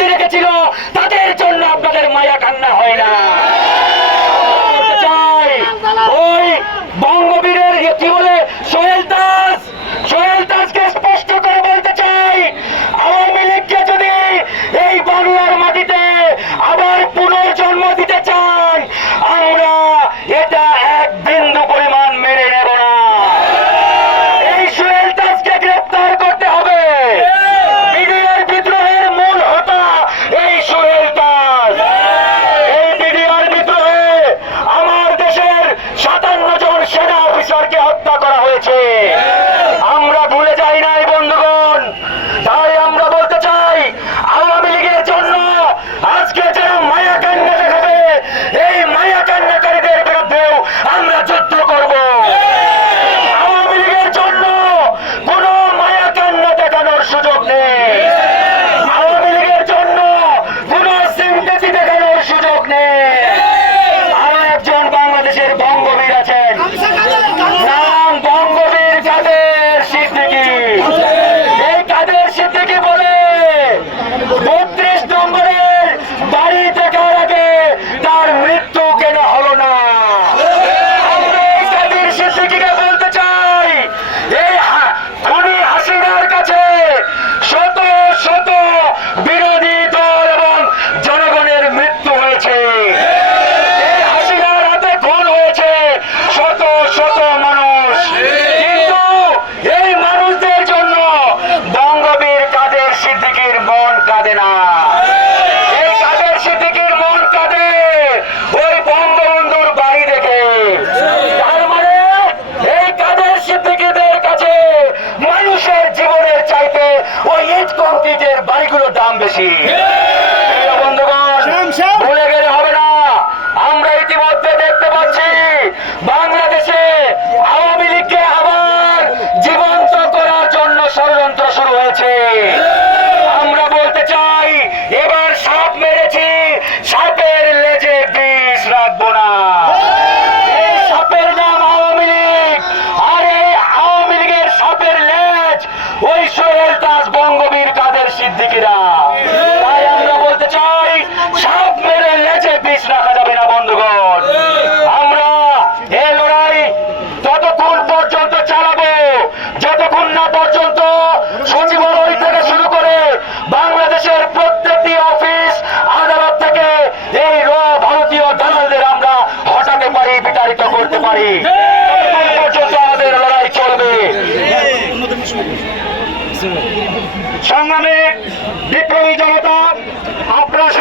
বন্দি রেখেছিল তাদের জন্য আপনাদের মায়া কান্না হয় না। ওই বঙ্গবি Yeah. পারে না। বাড়ি দেখে। তার মানে এই কাছে মানুষের জীবনের চাইতে ওই বাড়িগুলোর দাম বেশি। বন্ধুগণ ওই সোহেল তাজ বঙ্গবীর কাদের সিদ্ধিকিরা তাই আমরা বলতে চাই, সাপ মেরে লেচে বিষ রাখা যাবে না, বন্ধুগণ। আমরা এ লড়াই ততক্ষণ পর্যন্ত চালাবো, যতক্ষণ না পর্যন্ত সচিবালয় থেকে শুরু করে বাংলাদেশের প্রত্যেকটি অফিস, আদালত থেকে এই র ভারতীয় দালালদের আমরা হটাতে পারি, বিতাড়িত করতে পারি। পর্যন্ত আমাদের লড়াই চলবে। সংগ্রামে বিপ্লবী জনতা আপনার সবাই